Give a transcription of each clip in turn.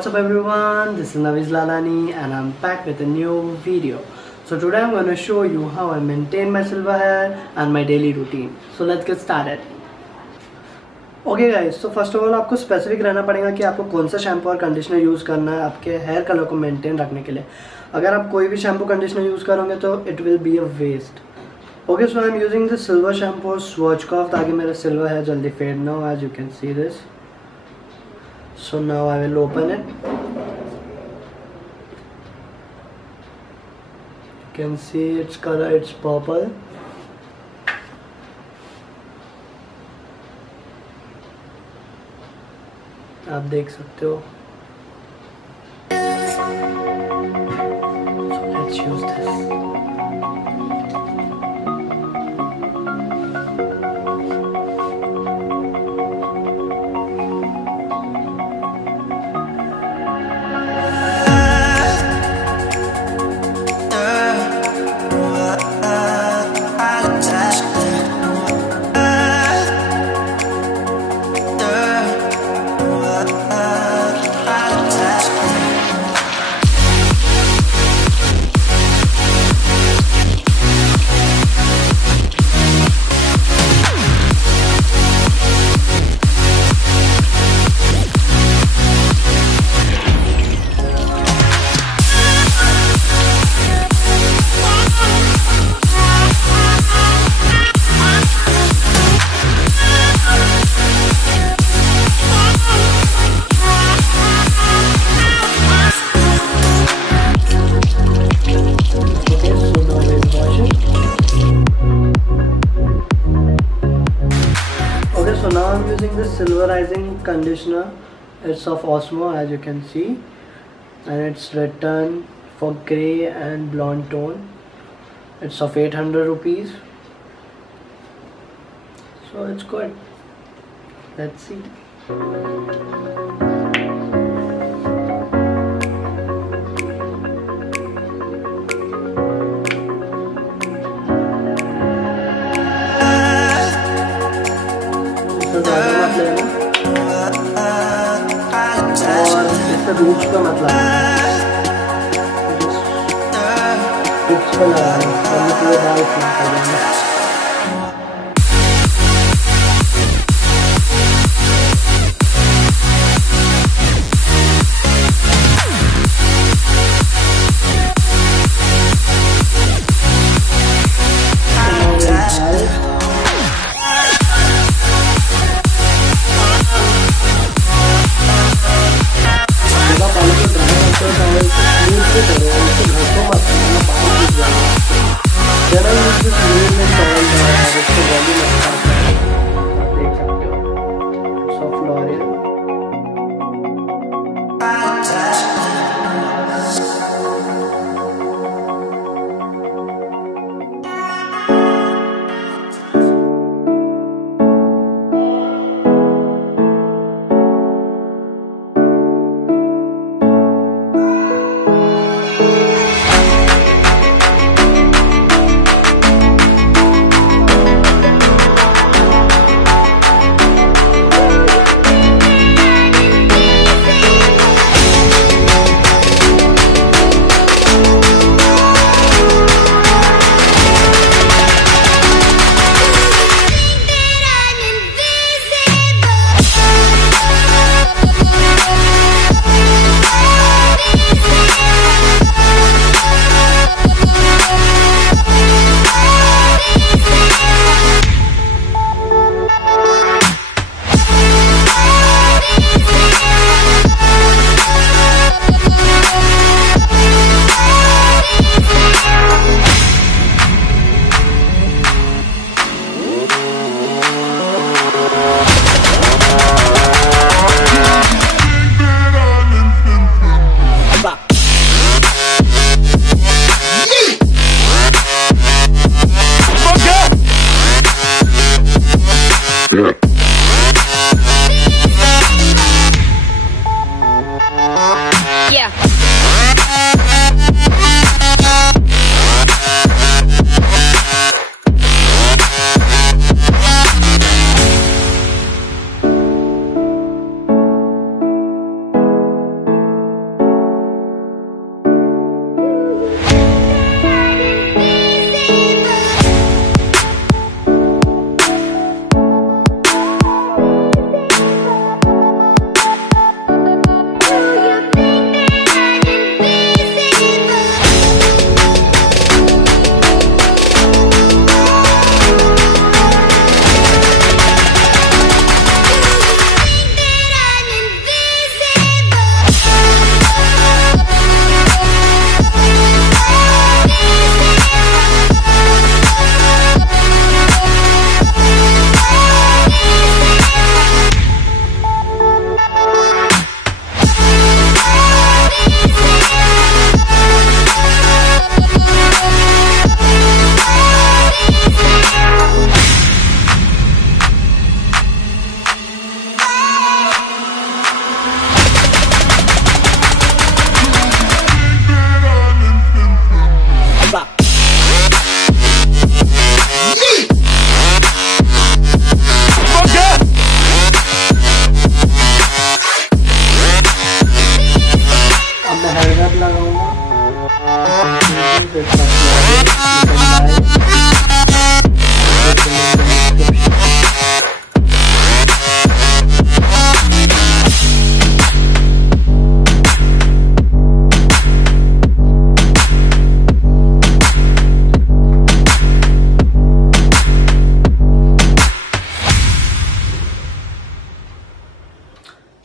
What's up everyone, this is Naveez Lalani and I'm back with a new video. So today I'm going to show you how I maintain my silver hair and my daily routine. So let's get started. Okay guys, so first of all आपको स्पेसिफिक रहना पड़ेगा कि आपको कौन सा शैम्पू और conditioner use करना है आपके हेयर कलर को मेंटेन रखने के लिए. अगर आप कोई भी शैम्पू कंडीशनर यूज़ करोगे तो it will be a waste. Okay, so I am using this silver shampoo Schwarzkopf ताकि मेरा सिल्वर हेयर जल्दी फेड ना हो. As you can see this. So now I will open it. You can see its color, it's purple. आप देख सकते हो. So let's use this. So now I'm using this Silverising conditioner. It's of Osmo, as you can see, and it's written for grey and blonde tone. It's of 800 rupees. So it's good. Let's see. और इससे रूट्स का मतलब टिप्स को लगा रहे हैं और पूरे बाल ठीक कर देंगे. Then I use this movement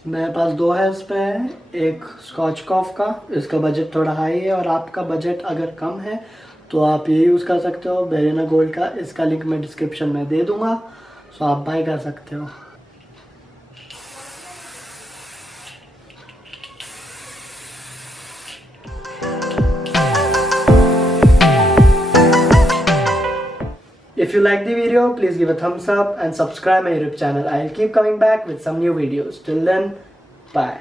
मेरे पास दो हेयर स्प्रे है, एक स्कॉचकॉफ का, इसका बजट थोड़ा हाई है, और आपका बजट अगर कम है तो आप ये यूज़ कर सकते हो बेरिना गोल्ड का। इसका लिंक मैं डिस्क्रिप्शन में दे दूँगा, सो आप बाय कर सकते हो। If you like the video, please give a thumbs up and subscribe my YouTube channel. I'll keep coming back with some new videos. Till then, bye.